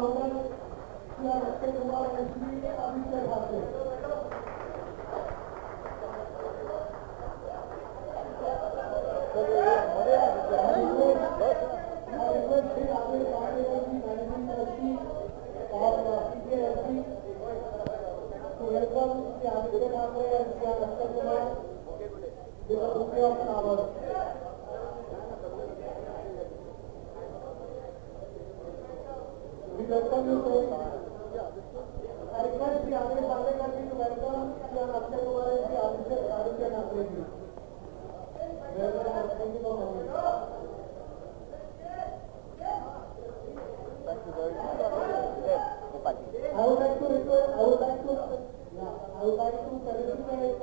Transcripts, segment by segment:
ऑनर Shri Akshay Kumar SP Abhishek Thackeray. Welcome Sri Abhishek Thackeray and Sri Akshay Kumar with a bouquet of flowers. We welcome you, sir. I request Sri Abhishek Thackeray to welcome Sri Akshay Kumar and Sri Abhishek Thackeray. Welcome, thank you for coming. Thank you very much. I would like to felicitate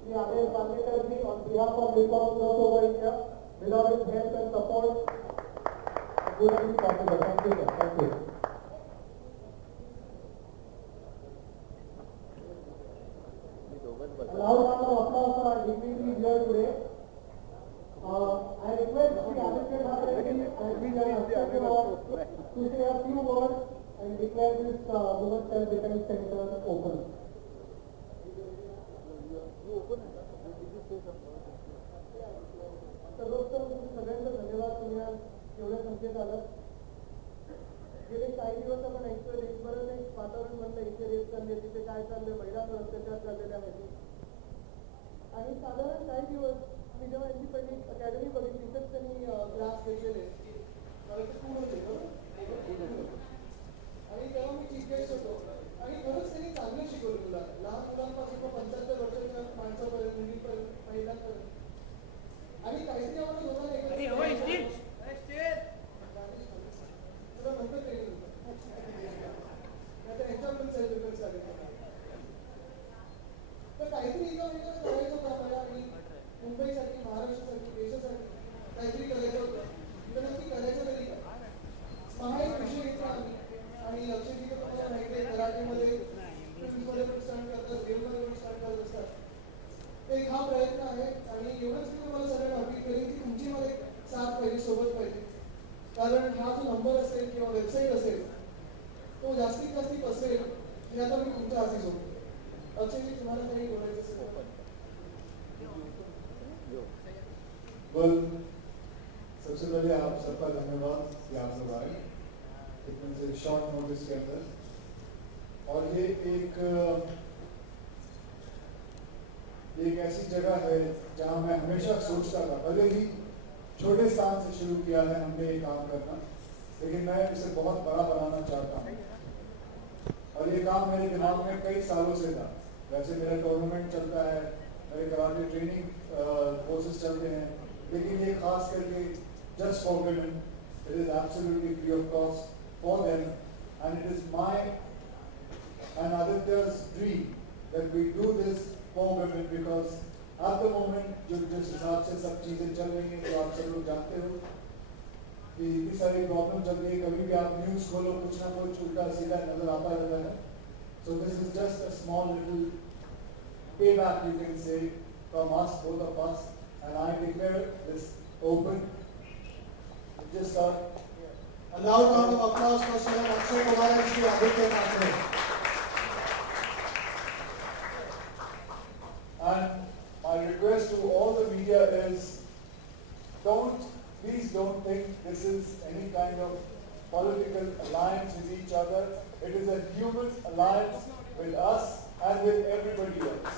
Sri Abhay Pandekar ji on behalf of Reform Growth over India. Without his help and support, it wouldn't be possible. Thank you, sir. Thank you. A loud round of applause for our dignitaries here today. I request Sri Abhishek Thackeray ji and Sri Akshay Kumar to say a few words and declare this Women's Self-Defense Center open. सर्वोत्तम सगळ्यांचं धन्यवाद. तुम्ही आज एवढ्या संख्येत आलात. गेले काही दिवस आपण ऐकतोय देशभरात एक वातावरण म्हणलं इथे रेप चालले, तिथे काय चाललंय, महिलांवर अत्याचार चाललेले आहेत. आणि साधारण काही दिवस मी जेव्हा यांची पहिली अकॅडमी बघितली तर त्यांनी क्लास घेतलेले मला ते पूर्ण होते आणि तेव्हा मी चीफ गेस्ट होतो आणि खरंच त्यांनी चांगलं शिकवलं तुला लहान मुलांपासून 75 वर्षाच्या माणसापर्यंत मुलींपर्यंत महिलांपर्यंत आणि काहीतरी आम्हाला दोघांना तुला नंतर ट्रेनिंग आता ह्याच्यावर सेल्फ डिफेन्स लागेल तर काहीतरी एका वेळेला करायचं होतं आपल्याला आणि मुंबईसाठी महाराष्ट्रासाठी देशासाठी काहीतरी करायचं होतं तर नक्की करायचं तरी काय महा एक विषय घेतला आम्ही आणि अक्षयजी तुम्हाला माहिती आहे कराटेमध्ये फिल्ममध्ये पण स्टार्ट करतात गेममध्ये पण स्टार्ट करत असतात एक हा प्रयत्न आहे आणि एवढंच मी तुम्हाला सगळ्यांना अपील करेन की तुमची मला एक साथ पाहिजे सोबत पाहिजे कारण हा जो नंबर असेल किंवा वेबसाईट असेल तो जास्तीत जास्त पसरेल हे आता मी तुमच्या हाती सोडतो. अक्षयजी तुम्हाला काही बोलायचं असेल Well, सबसे पहले आप सबका धन्यवाद कि आप सब आए इतने से शॉर्ट नोटिस के अंदर और ये एक ऐसी जगह है जहाँ मैं हमेशा सोचता था भले ही छोटे स्थान से शुरू किया है हमने ये काम करना लेकिन मैं इसे बहुत बड़ा बनाना चाहता हूँ और ये काम मेरे दिमाग में कई सालों से था. वैसे मेरा टूर्नामेंट चलता है मेरे कराटे ट्रेनिंग कोर्सेज चलते हैं लेकिन ये खास करके just for women, it is absolutely free of cost for them and it is my and Aditya's dream that we do this for women because at the moment जिस हिसाब से सब चीजें चल रही हैं तो आप सब लोग जानते हो कि इतनी सारी प्रॉब्लम चल रही है कभी भी आप न्यूज़ खोलो कुछ ना कुछ उल्टा सीधा नजर आता रहता है. So this is just a small little payback you can say from us both of us and I declare this open. Just a loud round of applause for Sri Akshay Kumar and Sri Abhishek Thackeray. And my request to all the media is please don't think this is any kind of political alliance with each other. It is a human alliance with us and with everybody else.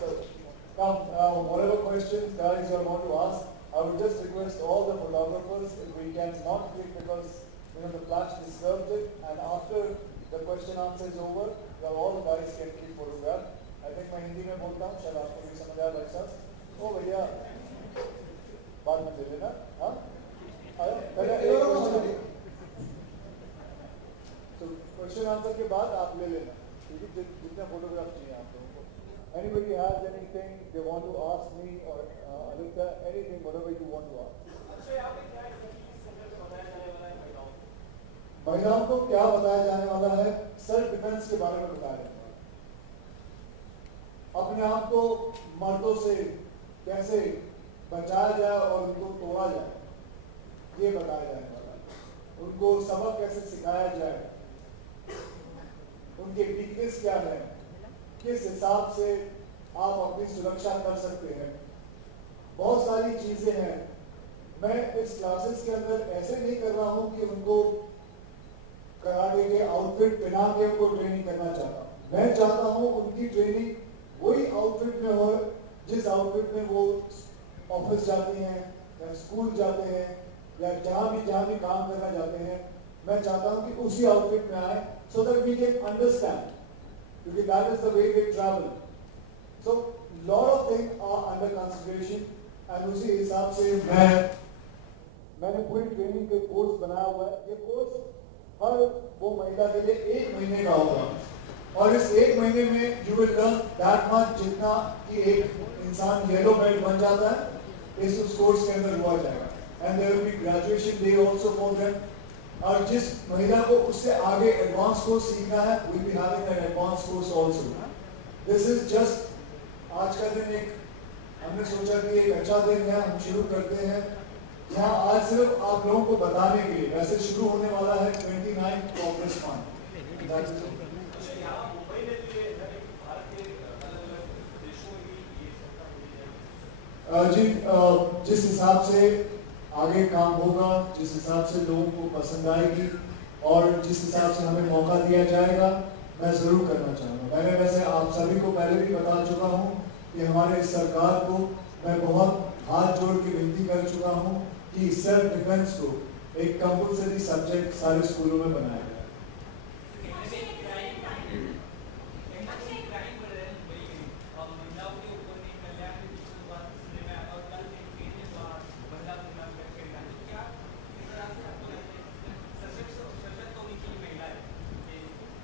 So now whatever questions guys you want to ask, I would just request all the photographers if we can not click because the flash disturbs it and after the question answer is over, all guys can click photograph. I think मैं हिंदी में बोलता हूँ शायद आपको भी समझ आया भाई साहब. ओ भैया बाद में दे लेना. हाँ तो क्वेश्चन आंसर के बाद आप ले लेना क्योंकि जितने फोटोग्राफ चाहिए आप लोगों को. Anybody has anything they want to ask me or Aditya, anything, whatever you want to ask. महिलाओं को क्या बताया जाने वाला है? सेल्फ डिफेंस के बारे में बताया जाने वाला है. अपने आप को मर्दों से कैसे बचाया जाए और उनको तोड़ा जाए ये बताया जाने वाला है. उनको सबक कैसे सिखाया जाए, उनके वीकनेस क्या है, किस हिसाब से आप अपनी सुरक्षा कर सकते हैं, बहुत सारी चीजें हैं। मैं इस क्लासेस के अंदर ऐसे नहीं कर रहा हूं कि उनको कराटे के आउटफिट पहना के उनको ट्रेनिंग करना चाहता हूं। मैं चाहता हूं उनकी ट्रेनिंग वही आउटफिट में हो जिस आउटफिट में वो ऑफिस जाते हैं या स्कूल जाते हैं या जहां भी काम करना जाते हैं। मैं चाहता हूं कि उसी आउटफिट में आए so that we can understand, because that is the way they travel. So lot of things are under consideration and उसी हिसाब से मैंने पूरी ट्रेनिंग के कोर्स बनाया हुआ है। ये कोर्स हर वो महिला के लिए 1 महीने का होगा और इस 1 महीने में you will learn that much जितना कि एक इंसान येलो बेल्ट बन जाता है इस उस कोर्स के अंदर हुआ जाएगा। And there will be graduation day also for them. और जिस महिला को उससे आगे एडवांस कोर्स सीखना है will be having an advance course also. This is just आज का दिन एक हमने सोचा कि एक अच्छा दिन है, हम शुरू करते हैं यहाँ आज सिर्फ आप लोगों को बताने के लिए। वैसे शुरू होने वाला है 29 अगस्त को। जी जिस हिसाब से आगे काम होगा, जिस हिसाब से लोगों को पसंद आएगी और जिस हिसाब से हमें मौका दिया जाएगा मैं जरूर करना चाहूँगा। मैंने वैसे आप सभी को पहले भी बता चुका हूँ कि हमारे इस सरकार को मैं बहुत हाथ जोड़ के विनती कर चुका हूँ कि सेल्फ डिफेंस को एक कंपल्सरी सब्जेक्ट सारे स्कूलों में बनाया जाए।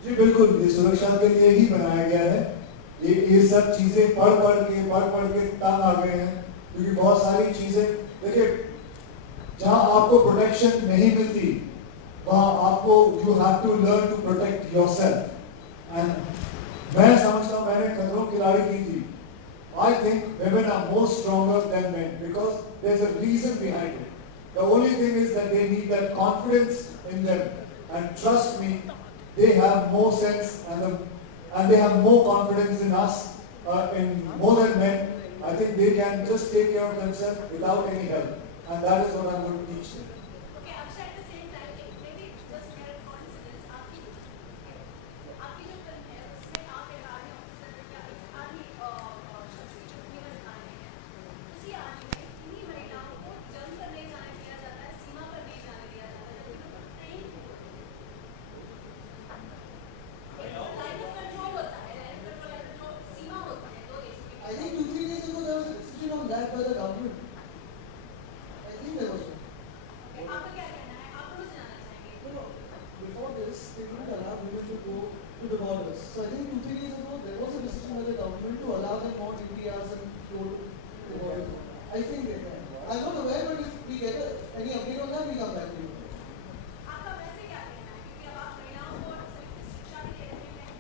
जी बिल्कुल, ये सुरक्षा के लिए ही बनाया गया है। ये सब चीजें पढ़ पढ़ के तंग आ गए हैं क्योंकि बहुत सारी चीजें देखिए जहां आपको प्रोटेक्शन नहीं मिलती वहां आपको you have to learn to protect yourself. And मैं समझता हूं मैंने खतरों की लड़ाई की थी। I think women are more stronger than men because there's a reason behind it. The only thing is that they need that confidence in them, and trust me, they have more sense and they have more confidence in us, in more than men. I think they can just take care of themselves without any help, and that is what I'm going to teach them. Okay, Akshay, at the same time, maybe it's just mere coincidence. आपकी जो फिल्म है उसमें आप एक army officer या एक आर्मी शख्स की भूमिका निभा रहे हैं। उसी आर्मी में इन्हीं महिलाओं को जंग पर नहीं जाने दिया जाता है, सीमा पर नहीं जाने दिया जाता है, जबकि उनको ट्रेन लाइन ऑफ कंट्रोल होता है, लाइन ऑफ कंट्रोल जो सीमा होती है दो देशों की। I think 2-3 days ago there was a decision on that by the government. I think there was one. Okay, आपका क्या कहना है? आप लोग जानना चाहेंगे? No, before this, they didn't allow women to go to the borders. So I think 2-3 days ago, there was a decision by the government to allow them more duty hours and go to the borders. I think they can. I'm not aware, but if we get any update on that, we come back to you. आपका वैसे क्या कहना है? क्योंकि अब आप महिलाओं को शिक्षा भी दे रहे हैं,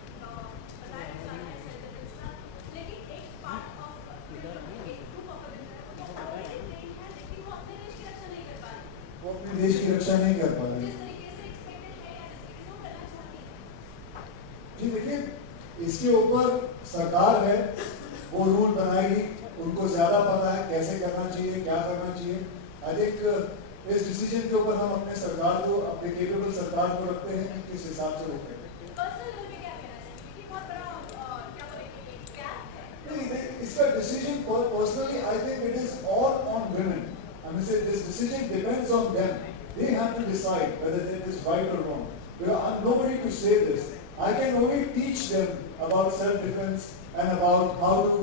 बताया भी जा रहा है सेल्फ डिफेंस का, लेकिन एक पार्ट ऑफ एक ग्रुप ऑफ वुमेन है वो ऑलरेडी ट्रेन है, लेकिन वो अपने देश की रक्षा नहीं कर पा रही। वो अपने देश की रक्षा नहीं कर पा रहे। जिस तरीके से एक्सपेक्टेड है या जिस तरीके से वो करना चाहती है। जी देखिए इसके ऊपर सरकार है, वो रूल बनाएगी, उनको ज्यादा पता है कैसे करना चाहिए, क्या करना चाहिए। आई थिंक इस डिसीजन के ऊपर हम अपने सरकार को, अपने केपेबल सरकार को रखते हैं कि किस हिसाब से वो करें। पर्सनल लेवल पे क्या कहना चाहिए? क्योंकि बहुत बड़ा क्या बोलेंगे एक गैप है। नहीं, इसका decision personally I think it is all on women. I mean, say this decision depends on them. They have to decide whether it is right or wrong. I'm nobody to say this. I can only teach them about self-defense and about how to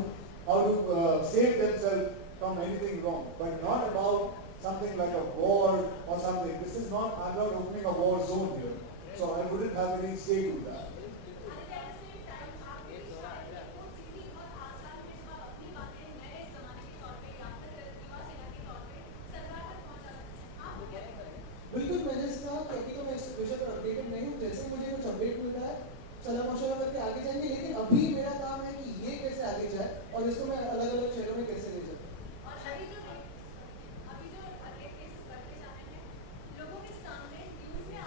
save themselves from anything wrong, but not about something like a war or something. This is not. I'm not opening a war zone here, so I wouldn't have any say to that. At the same time आप भी शायद वो सीधी और आसान में आप अपनी बातें नए जमाने के तौर पे या फिर युवा सेना के तौर पे सरकार तक पहुंचा सकते हैं। आप क्या कहते हैं? बिल्कुल, मैंने इसका कि अभी तो मैं इस विषय पर अपडेटेड नहीं हूँ। जैसे मुझे कुछ अपडेट मिलता है सलाह मशवरा करके आगे जाएंगे, लेकिन अभी मेरा काम है कि ये कैसे आगे जाए और इसको मैं अलग अलग शहरों में कैसे ले जाऊँ। और अभी जो रेप केसेस बढ़ते जा रहे हैं, लोगों के सामने न्यूज़ में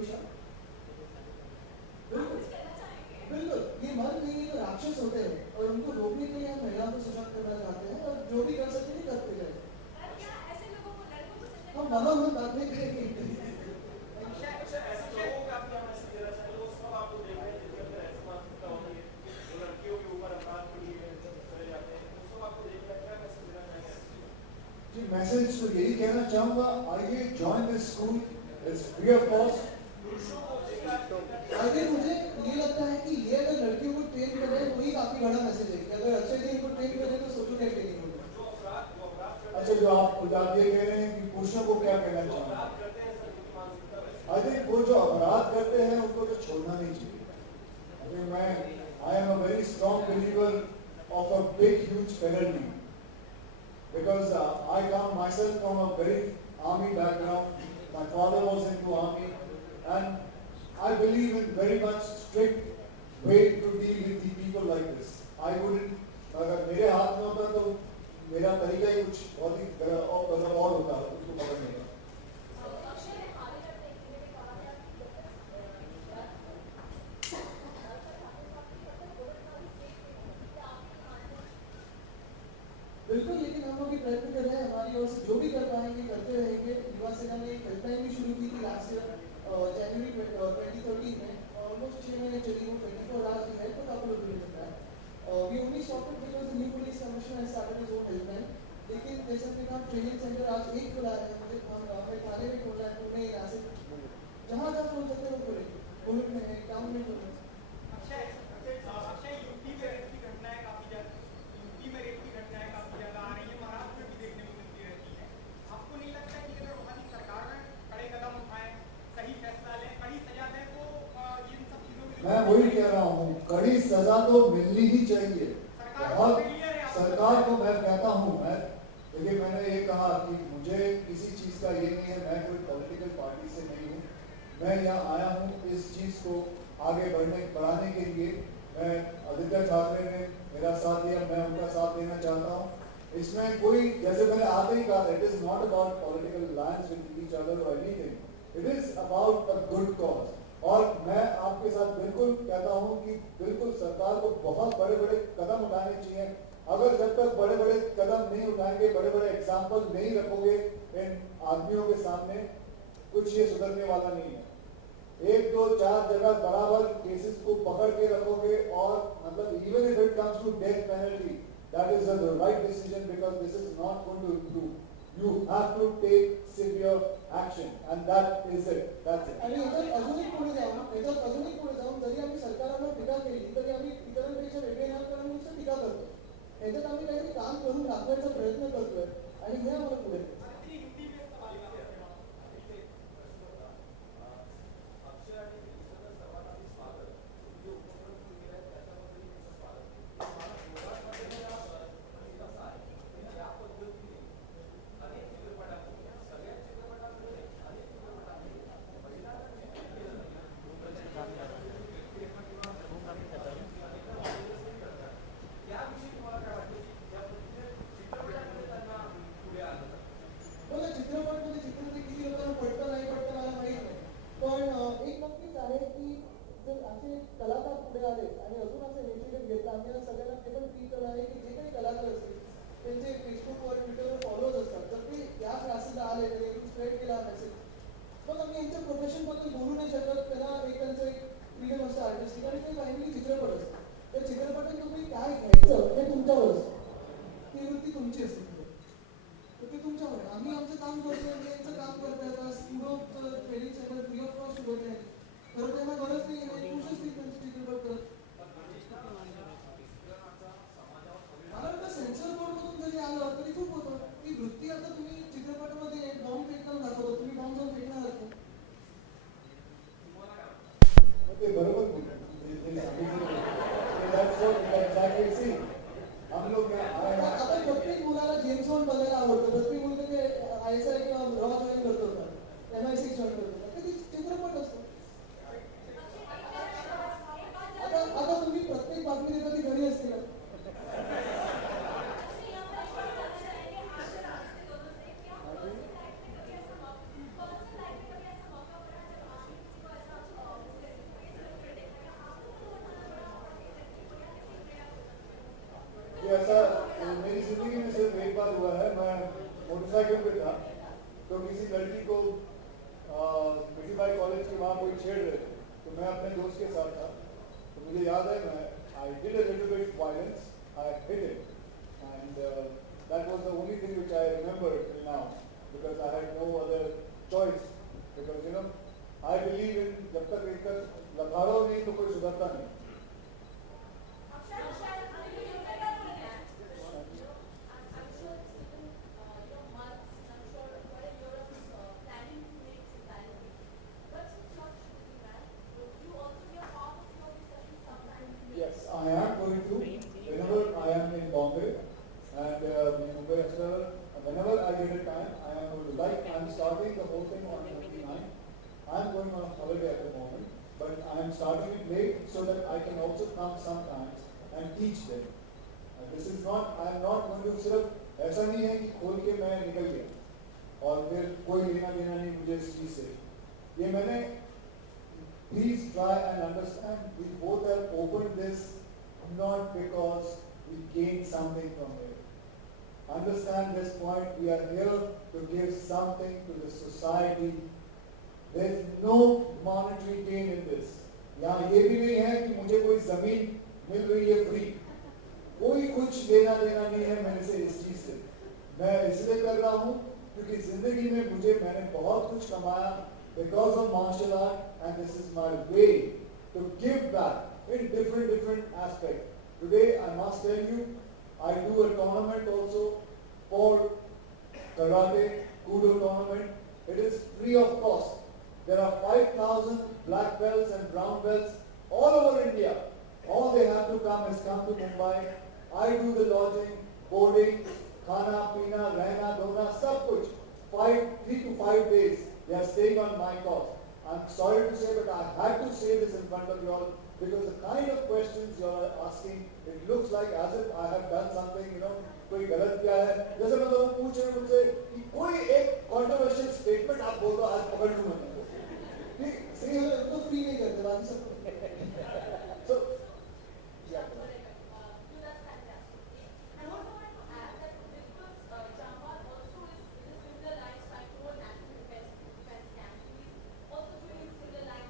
विशाल? बिल्कुल कुछ कहना चाहेंगे? बिल्कुल, ये मर्द नहीं है तो राक्षस होते हैं और उनको रोकने के लिए हम महिलाओं को सशक्त करना चाहते हैं और जो भी कर सकते हैं करते जाए। सर क्या ऐसे लोगों को लड़कों को सशक्त हम मनोमन बात नहीं करेंगे। ऐसे लोगों को आप क्या मैसेज देना चाहेंगे? वो सब आपको देख रहे हैं जिनके अंदर ऐसी मानसिकता होती है, जो लड़कियों के ऊपर अपराध पड़ी है, जब चले जाते हैं, वो सब आपको देख रहे हैं, क्या मैसेज देना चाहेंगे? जी मैसेज तो यही कहना चाहूँगा, आइए join this school, it's free of cost. पुरुषों को देखा आगे मुझे ये लगता है कि ये अगर लड़कियों को ट्रेन कर रहे हैं वही काफी बड़ा मैसेज है कि अगर अक्षय जी इनको ट्रेन कर रहे हैं तो सोचो क्या ट्रेनिंग होगी। जो अपराध अच्छा, जो आप ये कह रहे हैं कि पुरुषों को क्या कहना चाहूँगा, करते हैं, सर उनकी मानसिकता वैसी आई थिंक वो जो अपराध करते हैं उनको तो छोड़ना नहीं चाहिए। I am a very strong believer of a big huge penalty because I come myself from a very army background. My father was into army, and I believe in very much strict way to deal with the people like this. I wouldn't, अगर मेरे हाथ में होता तो मेरा तरीका ही कुछ बहुत ही और होता उसको पकड़ने का। अक्षय ने हाल ही में देखने में कहा था बिल्कुल, लेकिन हम लोग भी प्रयत्न कर रहे हैं, हमारी ओर से जो भी कर पाएंगे करते रहेंगे। युवा सेना ने एक हेल्पलाइन भी शुरू की थी लास्ट ईयर जनवरी 2013 में, ऑलमोस्ट 6 महीने चली। वो 24 आवर्स की हेल्प का आपको मिल सकता है। We only stopped because the new police commissioner has started his own helpline. लेकिन जैसे कि हम ट्रेनिंग सेंटर आज एक खुला है, मुझे हम अपने थाने में खोला है, पुणे, नासिक, जहाँ जहाँ खोल सकते हैं वो खोलेंगे। मुल्क में है, गाँव में खोलेंगे। अक्षय यूपी में रेप की घटनाएं काफी ज्यादा आ रही है, महाराष्ट्र में भी देखने को मिलती रहती है। आपको नहीं लगता कि अगर वहाँ की सरकार में कड़े कदम उठाए, सही फैसला लें, कड़ी सजा दें, तो इन सब चीजों की मैं वही कह रहा हूँ, कड़ी सजा तो मिलनी ही चाहिए। बहुत सरकार को मैं कहता हूँ, देखिए मैंने ये कहा कि मुझे किसी चीज़ का ये नहीं है, मैं कोई पॉलिटिकल पार्टी से नहीं हूँ। मैं यहाँ आया हूँ इस चीज़ को आगे बढ़ाने के लिए। मैं आदित्य ठाकरे ने मेरा साथ दिया, मैं उनका साथ देना चाहता हूँ। इसमें कोई, जैसे मैंने आगे ही कहा, it is not about political alliance with each other और anything, it is about a good cause. और मैं आपके साथ बिल्कुल कहता हूँ कि बिल्कुल सरकार को बहुत बड़े बड़े कदम उठाने चाहिए। अगर जब तक बड़े बड़े कदम नहीं उठाएंगे, बड़े बड़े एग्जाम्पल नहीं रखोगे इन आदमियों के सामने, कुछ ये सुधरने वाला नहीं है। 1, 2, 4 जगह बराबर केसेस को पकड़ के रखोगे और मतलब even if it comes to death penalty, that is the right decision because this is not going to improve. You have to take severe action, and that is it. That's it. आणि याच्यात अजूनही पुढे जाऊन जरी आम्ही सरकारवर टीका केली तरी आम्ही इतरांपेक्षा वेगळे नाही, कारण आम्ही नुसतं टीका करतो। याच्यात आम्ही काहीतरी काम करून दाखवायचा प्रयत्न करतोय आणि हे आम्हाला पुढे कलाकार पुढे आले आणि अजून असे इनिशिएटिव्ह घेतला. आम्हाला सगळ्यांना ते पण फील करणार आहे की जे काही कलाकार असतील त्यांचे फेसबुकवर ट्विटरवर फॉलोअर्स असतात, तर ते या क्लासेसला आले, त्यांनी स्प्रेड केला मेसेज. मग आम्ही यांच्या प्रोफेशनबद्दल बोलू नाही शकत. त्यांना एक त्यांचं एक फ्रीडम असतं आर्टिस्टिक, आणि ते फायनली चित्रपट असतं. त्या चित्रपटात तुम्ही काय घ्यायचं हे तुमच्यावर असतं, ती वृत्ती तुमची असते. तर ते तुमच्यावर आहे. आम्ही आमचं काम करतोय, यांचं काम करतायत. आज स्टुडिओचं training centre free of cost उभं आहे. खरं त्यांना गरज नाही आहे, खुशच नाही त्यांची चित्रपट करत. मला वाटतं सेन्सर बोर्डमधून जरी आलं तरी खूप होतं. ती वृत्ती आता तुम्ही चित्रपटामध्ये बॉम्ब फेकताना दाखवतो, तुम्ही बॉम्ब जाऊन फेकणार आहात. ते बरोबर बोलतात. हम लोग आता प्रत्येक मुलाला जेम्स बॉन्ड बघायला आवडतं. प्रत्येक मुलगा ते ISI किंवा रॉ जॉईन करतो, MI6 जॉईन करतो. ते चित्रपट असतो. आता तुम्ही प्रत्येक बातमी देता ती घरी असते का? वहाँ कोई छेड़ रहे थे, तो मैं अपने दोस्त के साथ था, तो मुझे याद है मैं I did a little bit violence, I hit it, and that was the only thing which I remember till now, because I had no other choice, because you know I believe in जब तक एक तक लखाड़ो नहीं तो कोई सुधरता नहीं. Yes, I am going to. Whenever I am in Bombay and in Mumbai as well, whenever I get a time, I am going to. Like I am starting the whole thing on 29. I am going on a holiday at the moment, but I am starting it late so that I can also come sometimes and teach them. This is not. I am not going to सिर्फ ऐसा नहीं है कि खोल के मैं निकल गया और फिर कोई लेना देना नहीं मुझे इस चीज से. ये मैंने Please try and understand, we both have opened this not because we gain something from it. Understand this point, we are here to give something to the society. There is no monetary gain in this. यहाँ ये भी नहीं है कि मुझे कोई जमीन मिल रही है फ्री. कोई कुछ लेना देना नहीं है मेरे से इस चीज से. मैं इसलिए कर रहा हूँ क्योंकि जिंदगी में मैंने बहुत कुछ कमाया because of martial art, and this is my way to give back in different aspects. Today, I must tell you, I do a tournament also for karate, Kudo tournament. It is free of cost. There are 5,000 black belts and brown belts all over India. All they have to come is come to Mumbai. I do the lodging, boarding, khana, pina, rehna, dona, sab kuch. 3 to 5 days. They are staying on my cost. I'm sorry to say, but I had to say this in front of you all because the kind of questions you are asking, it looks like as if I have done something, you know, कोई गलत किया है. जैसे मैं तो पूछ रहे मुझसे कि कोई एक controversial statement आप बोल दो आज पकड़ लूँ मैं. ठीक, सही है तो फ्री नहीं करते बाकी सब. So, yeah.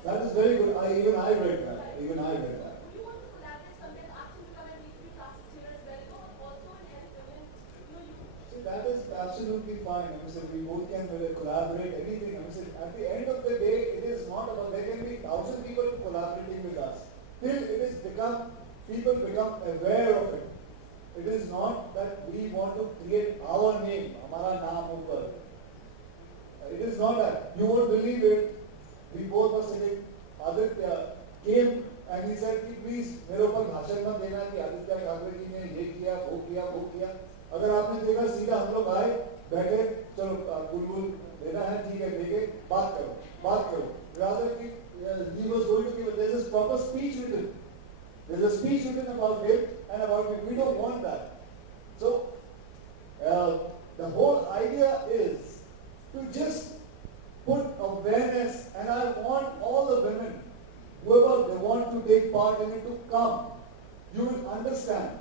That is very good. Even I read that. Even I read that. Do you want to collaborate something? Ask him to come and meet me classes here as well. No, also in help women. See, that is absolutely fine. I mean, we both can collaborate, anything. I mean, at the end of the day, it is not about, there can be 1,000 people collaborating with us. Till it is people become aware of it. It is not that we want to create our name, हमारा नाम ऊपर. It is not that. You won't believe it. We both were sitting. Aditya came and he said, please, मेरे ऊपर भाषण मत देना कि आदित्य ठाकरे जी ने ये किया, वो किया. अगर आपने देखा सीधा हम लोग आए, बैठे, चलो बुलबुल देना है, ठीक है, लेके बात करो. Rather कि he was going to give. There's a proper speech written. There's a speech written about him and about me. We don't want that. So the whole idea is to just put awareness, and I want all the women, whoever they want to take part in it, to come. You will understand.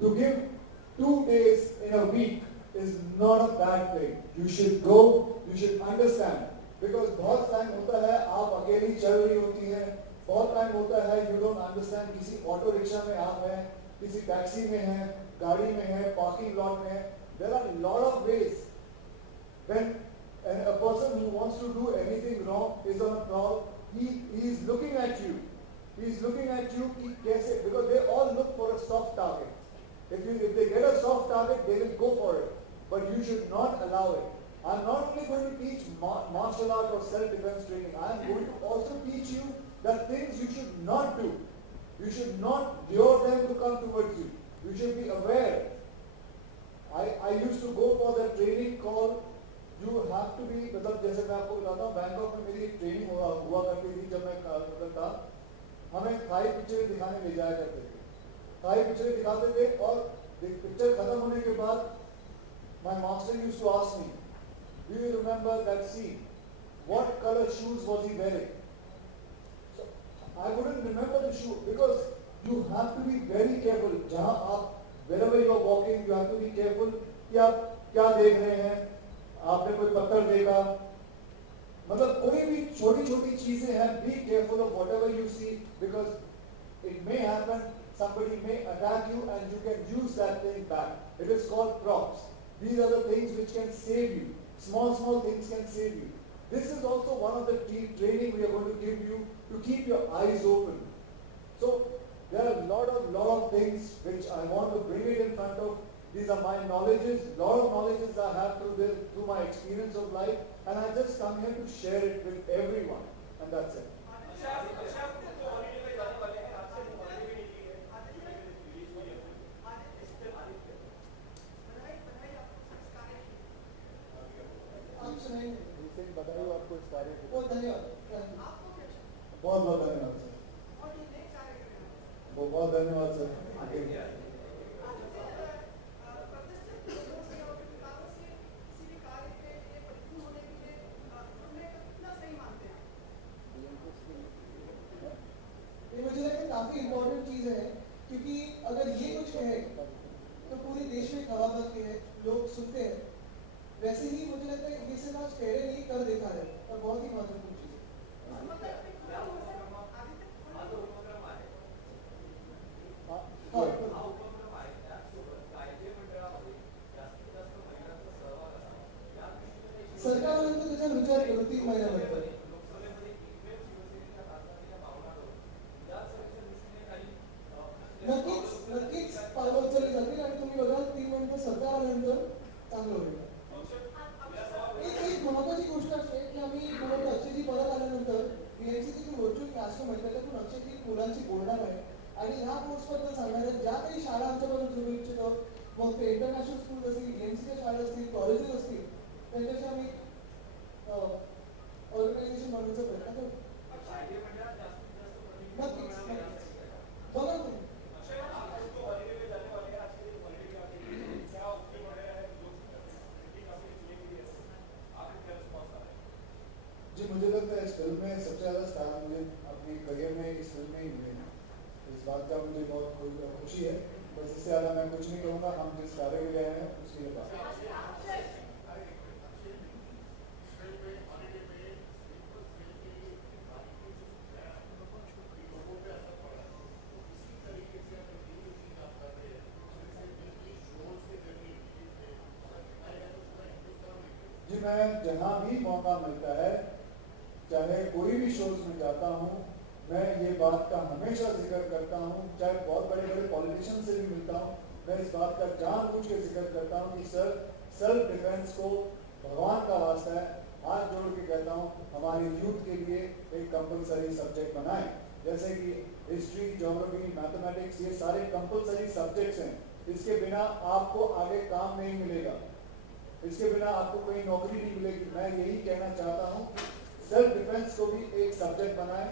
To give 2 days in a week is not a bad thing. You should go, you should understand. Because बहुत टाइम होता है आप अकेली चल रही होती हैं, बहुत टाइम होता है you don't understand, किसी ऑटो रिक्शा में आप हैं, किसी टैक्सी में हैं, गाड़ी में हैं, पार्किंग लॉट में हैं. There are a lot of ways. When a person who wants to do anything wrong is on a prowl, he is looking at you. He is looking at you कि कैसे, because they all look for a soft target. If they get a soft target, they will go for it. But you should not allow it. I'm not only going to teach martial art or self-defense training. I am going to also teach you the things you should not do. You should not lure them to come towards you. You should be aware. I used to go for the training called, you have to be, मतलब जैसे मैं आपको बताता हूँ, बैंकॉक में मेरी ट्रेनिंग हुआ करती थी जब मैं था. हमें थाई पिक्चर दिखाने ले जाया करते थे. थाई पिक्चर दिखाते थे और पिक्चर खत्म होने के बाद my master used to ask me, do you remember that scene? What color shoes was he wearing? So I wouldn't remember the shoe because you have to be very careful. जहाँ आप wherever you are walking, you have to be careful कि आप क्या देख रहे हैं. आपने कोई पत्थर देखा, मतलब कोई भी छोटी छोटी चीजें हैं, be careful of whatever you see, because it may happen, somebody may attack you and you can use that thing back. It is called props. These are the things which can save you. Small things can save you. This is also one of the training we are going to give you to keep your eyes open. So there are a lot of things which I want to bring it in front of. These are my knowledges, lot of knowledges I have through my experience of life, and I just come here to share it with everyone, and that's it. आप सुनाएंगे। बताइए आपको इस कार्य को। बहुत धन्यवाद। बहुत बहुत धन्यवाद सर। बहुत धन्यवाद सर। ये मुझे लगता है काफी इम्पोर्टेंट चीज है, क्योंकि अगर ये कुछ कहे तो पूरे देश में खड़ा बनती है, लोग सुनते हैं। वैसे ही मुझे लगता है ये सिर्फ आज कह रहे नहीं, कर देखा है, और बहुत ही महत्वपूर्ण चीज है। हाँ, सरकारपर्यंत त्याचा विचार करू 3 महिन्यानंतर। नक्कीच पावलं उचलली जातील आणि तुम्ही बघाल 3 महिन्यात सरकार आल्यानंतर चांगलं होईल। एक महत्वाची गोष्ट असते की आम्ही मला अक्षयजी परत आल्यानंतर बीएमसीची व्हर्च्युअल क्लासरूम आहे त्याच्यातून अक्षयजी मुलांशी बोलणार आहे आणि ह्या कोर्सबद्दल सांगणार आहेत। ज्या काही शाळा आमच्याबरोबर जोडू इच्छितो, मग ते इंटरनॅशनल स्कूल असतील, बीएमसीच्या शाळा असतील, कॉलेजेस असतील, त्यांच्याशी आम्ही ऑर्गनायझेशन बनवण्याचा प्रयत्न करू। नक्कीच बघा तुम्ही जी, मुझे लगता है इस फिल्म में सबसे ज़्यादा स्टार मुझे अपने करियर में इस फिल्म में ही मिले हैं। इस बात का मुझे बहुत खुशी है। बस इससे ज़्यादा मैं कुछ नहीं कहूँगा। हम जिस कार्य के लिए आए हैं उसके लिए बात। जी, मैं जहाँ भी मौका मिलता है, चाहे कोई भी शोज में जाता हूँ, मैं ये बात का हमेशा जिक्र करता हूँ। चाहे बहुत बड़े बड़े पॉलिटिशियन से भी मिलता हूँ, मैं इस बात का जानबूझ के जिक्र करता हूँ कि सर, सेल्फ डिफेंस को भगवान का वास्ता है, हाथ जोड़ के कहता हूँ, हमारे यूथ के लिए एक कंपलसरी सब्जेक्ट बनाएं। जैसे कि हिस्ट्री, ज्योग्राफी, मैथमेटिक्स, ये सारे कंपलसरी सब्जेक्ट्स हैं। इसके बिना आपको आगे काम नहीं मिलेगा, इसके बिना आपको कोई नौकरी नहीं मिलेगी। मैं यही कहना चाहता हूँ, सेल्फ डिफेंस को भी एक सब्जेक्ट बनाएं।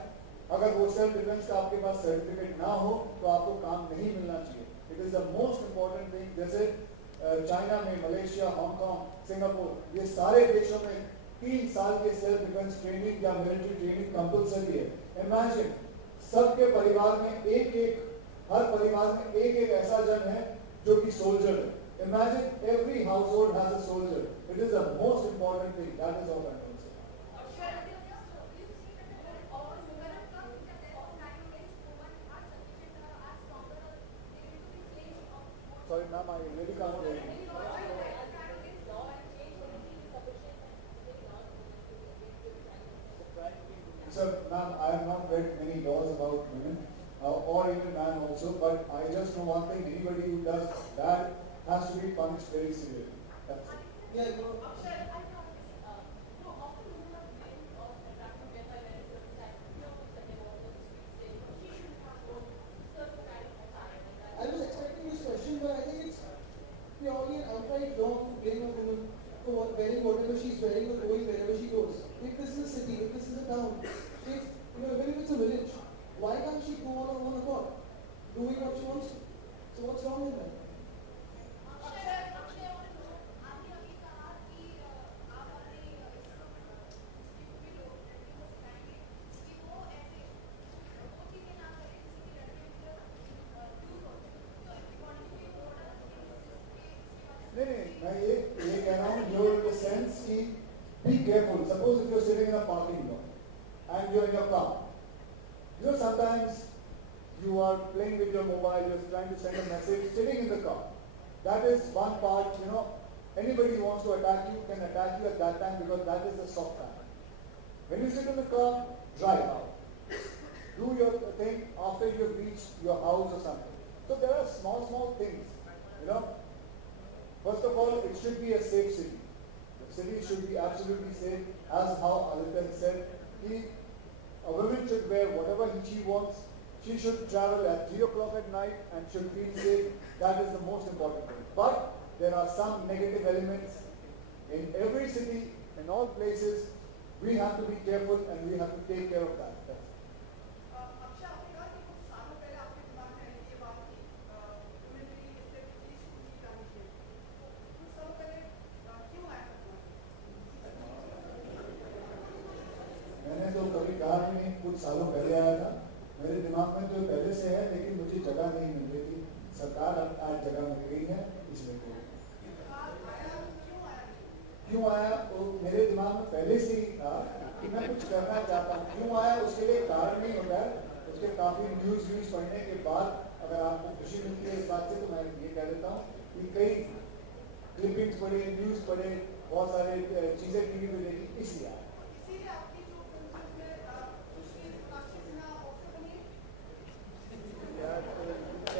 अगर वो सेल्फ डिफेंस का आपके पास सर्टिफिकेट ना हो तो आपको काम नहीं मिलना चाहिए। It is the most important thing. जैसे चाइना में, मलेशिया, हांगकांग, सिंगापुर, ये सारे देशों में 3 साल के सेल्फ डिफेंस ट्रेनिंग या मिलिट्री ट्रेनिंग कंपलसरी है। इमेजिन, सबके परिवार में हर परिवार में एक ऐसा जन है जो कि सोल्जर है। Imagine every household has a soldier. It is the most important thing. That is all I'm going to say. Sorry, ma'am, I really can't hear you. Sir, ma'am, I have not read many laws about women or even man also, but I just know one thing: anybody who does that has to be punished very severely. That's it. Yeah, I was expecting this question, but I think it's purely an outright wrong to blame a woman for wearing whatever she's wearing or going wherever she goes. If this is a city, if this is a town, if even if it's a village, why can't she go on her own accord, doing what she wants to? So what's wrong with that? नहीं, मैं ये कह रहा हूँ, you're in the sense कि be careful. Suppose if you're sitting in a car. You know, sometimes you are playing with your mobile, you're trying to send a message, sitting in the car. That is one part, you know, anybody who wants to attack you can attack you at that time because that is the soft time. When you sit in the car, drive out. Do your thing after you have reached your house or something. So there are small things, you know. First of all, it should be a safe city. The city should be absolutely safe, as how Aditya said. A woman should wear whatever she wants. She should travel at 3 o'clock at night and should feel safe. That is the most important thing. But there are some negative elements in every city, in all places. We have to be careful and we have to take care of that. Akshay आपने कहा कि कुछ सालों पहले आपके दिमाग में ये बात थी मिलिट्री इससे पुलिस की जानी चाहिए कुछ सालों पहले क्यों आया मैंने तो कभी कहा भी नहीं, कुछ सालों पहले आया था। मेरे दिमाग में तो पहले से है, लेकिन मुझे जगह नहीं मिल रही थी। सरकार आज जगह मिल गई है, इसलिए क्यों आया वो मेरे दिमाग में पहले से ही था कि मैं कुछ करना चाहता हूँ। क्यों आया उसके लिए कारण नहीं होता है। उसके काफ़ी न्यूज़ पढ़ने के बाद अगर आपको खुशी मिलती है इस बात से, तो मैं ये कह देता हूँ कि कई क्लिपिंग्स पढ़े, न्यूज़ पढ़े, बहुत सारे चीज़ें टीवी पे देखी, इसलिए आया। इसीलिए आपकी जो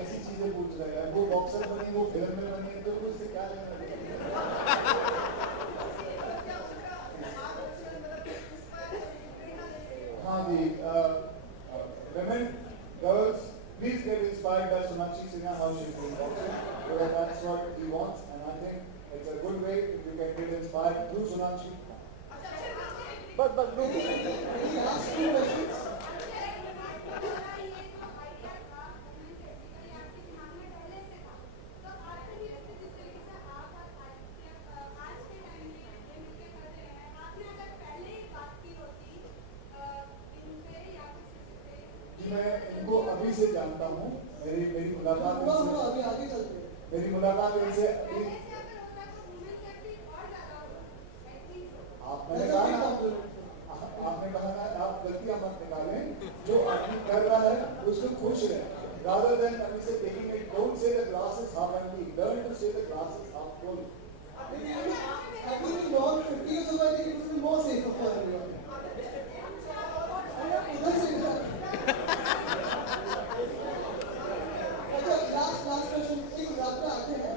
ऐसी चीज़ें पूछ रहे हैं, वो बॉक्सर बनी, वो फिल्म में बनी, तो उससे क्या लेना देना। हाँ जी, women, girls, please get inspired by Sonakshi Sinha, how she's doing boxing, because that's what he wants, and I think it's a good way if you can get inspired through Sonakshi. But look. He asked 2 questions. मैं इनको अभी से जानता हूँ, मेरी मुलाकात इनसे, अभी आगे चलते हैं। मेरी मुलाकात इनसे अभी, आपने कहा ना, आप गलतियां मत निकालें, जो आदमी कर रहा है उसको खुश रहे, rather than अभी से taking it, don't say the glass is half empty, learn to say the glass is half full. Had we been born 50 years ago, I think it would be more safer for everyone. Last question. एक बात पे आते हैं।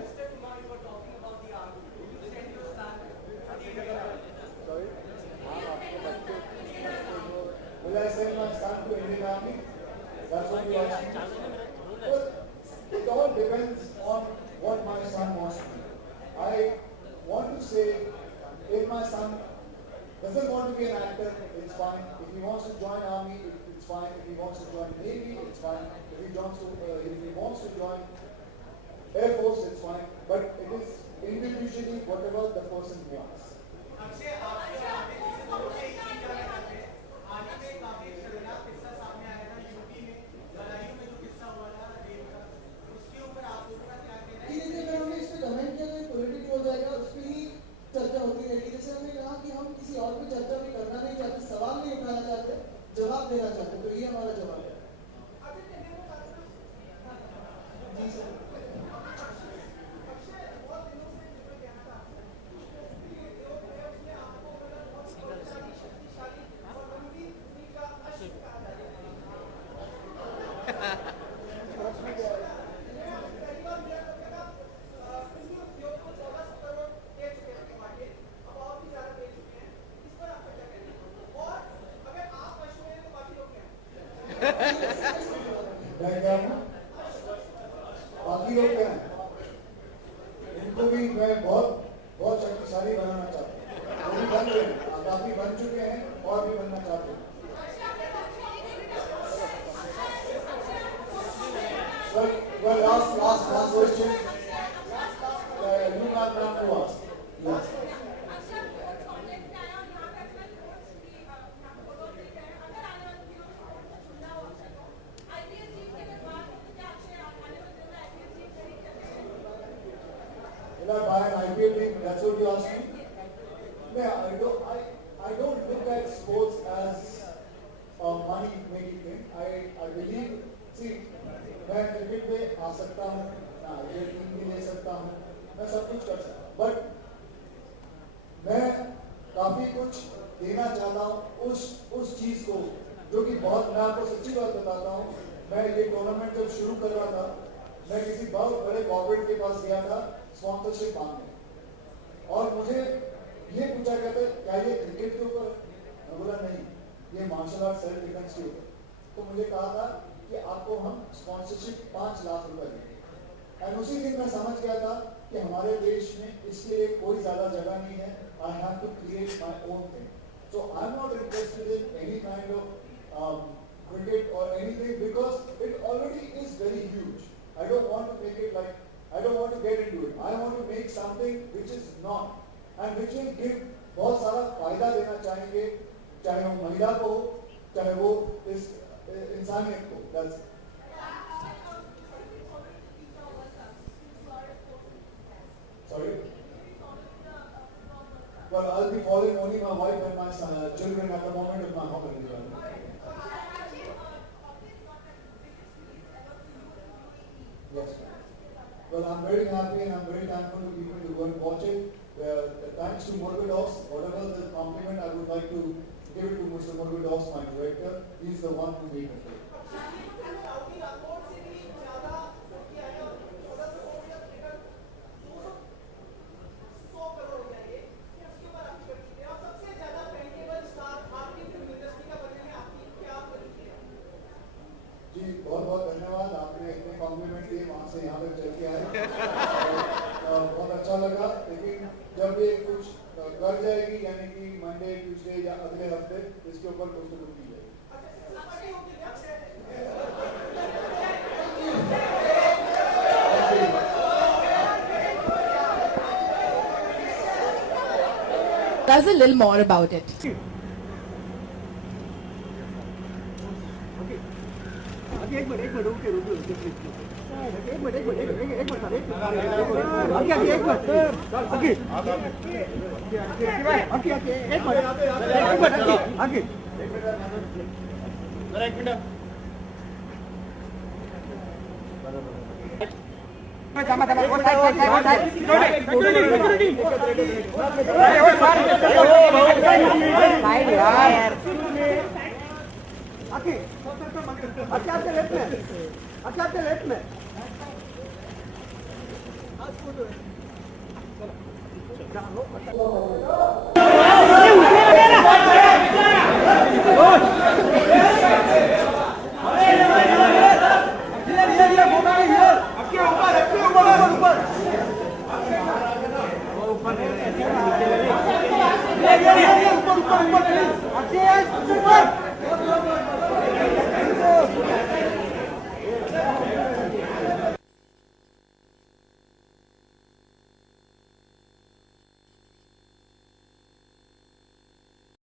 Sorry? Will I send my son to Indian Army? That's what you asked me. Well, it all depends on what my son wants to do. I want to say, if my son doesn't want to be an actor, it's fine. If he wants to join army, it's fine. If he wants to join Navy, it's fine. If he wants to join Air Force, it's fine. But it is individually whatever the person wants. Akshay आपके आगे किसी लोग से एक चीज जानना चाहते हैं। हाल ही में काफी शर्मनाक किस्सा सामने आया था यूपी में, बदायूं में जो किस्सा हुआ था रेप का, उसके ऊपर आप लोगों का क्या कहना है? जैसे अगर हमने इस पे कमेंट किया तो पॉलिटिक हो जाएगा, उस पर ही चर्चा होती रहेगी। जैसे हमने कहा कि हम किसी और पे चर्चा भी करना नहीं चाहते, सवाल नहीं उठाना चाहते, जवाब देना चाहते, तो ये हमारा जवाब है। जी सर। बाकी लोग क्या हैं? इनको भी मैं बहुत शक्तिशाली बनाना चाहता हूँ। वो भी बन रहे हैं, काफी बन चुके हैं और भी बनना चाहते हैं। Well, last question. You got round to ask. Yes. Will I buy an IPL team? That's what you asked me? Yeah, I don't look at sports as my money making thing. I believe, see, मैं क्रिकेट पे आ सकता हूँ, मैं IPL team भी ले सकता हूँ, मैं सब कुछ कर सकता हूँ, बट मैं काफी कुछ देना चाहता हूँ उस चीज को, जो कि बहुत, मैं आपको सच्ची बात बताता हूँ, मैं ये टूर्नामेंट जब शुरू कर रहा था, मैं किसी बहुत बड़े कॉर्पोरेट के पास गया था स्पॉन्सरशिप मांगने, और मुझे ये पूछा गया था क्या ये क्रिकेट के ऊपर, मैं बोला नहीं, ये मार्शल आर्ट सेल्फ डिफेंस के ऊपर। तो मुझे कहा था कि आपको हम स्पॉन्सरशिप 5 लाख रुपए देंगे, और उसी दिन मैं समझ गया था कि हमारे देश में इसके लिए कोई ज्यादा जगह नहीं है। I have to create my own thing, so I am not interested in any kind of cricket or anything because it already is very huge. I don't want to make it like, I don't want to get into it. I want to make something which is not and which will give बहुत सारा फायदा देना चाहेंगे, चाहे वो महिला को, चाहे वो इस इंसानियत को। That's sorry. Well, I'll be following only my wife and my children at the moment of my holiday. Yes. Well, I'm very happy and I'm very thankful to people to go and watch it. Thanks to Morbidos, whatever the compliment I would like to give it to Mr. Morbidos, my director. He's the one who made it. जी बहुत बहुत धन्यवाद, आपने इतने कॉम्प्लीमेंट दिए, वहाँ से यहाँ तक चल के आए, बहुत अच्छा लगा। लेकिन जब ये कुछ कर जाएगी, यानी कि मंडे, ट्यूसडे या अगले हफ्ते, इसके ऊपर कुछ तो की जाएगी। Tell us a little more about it. एक मिनट रुकिए एक मिनट अच्छा लेफ्ट में Good.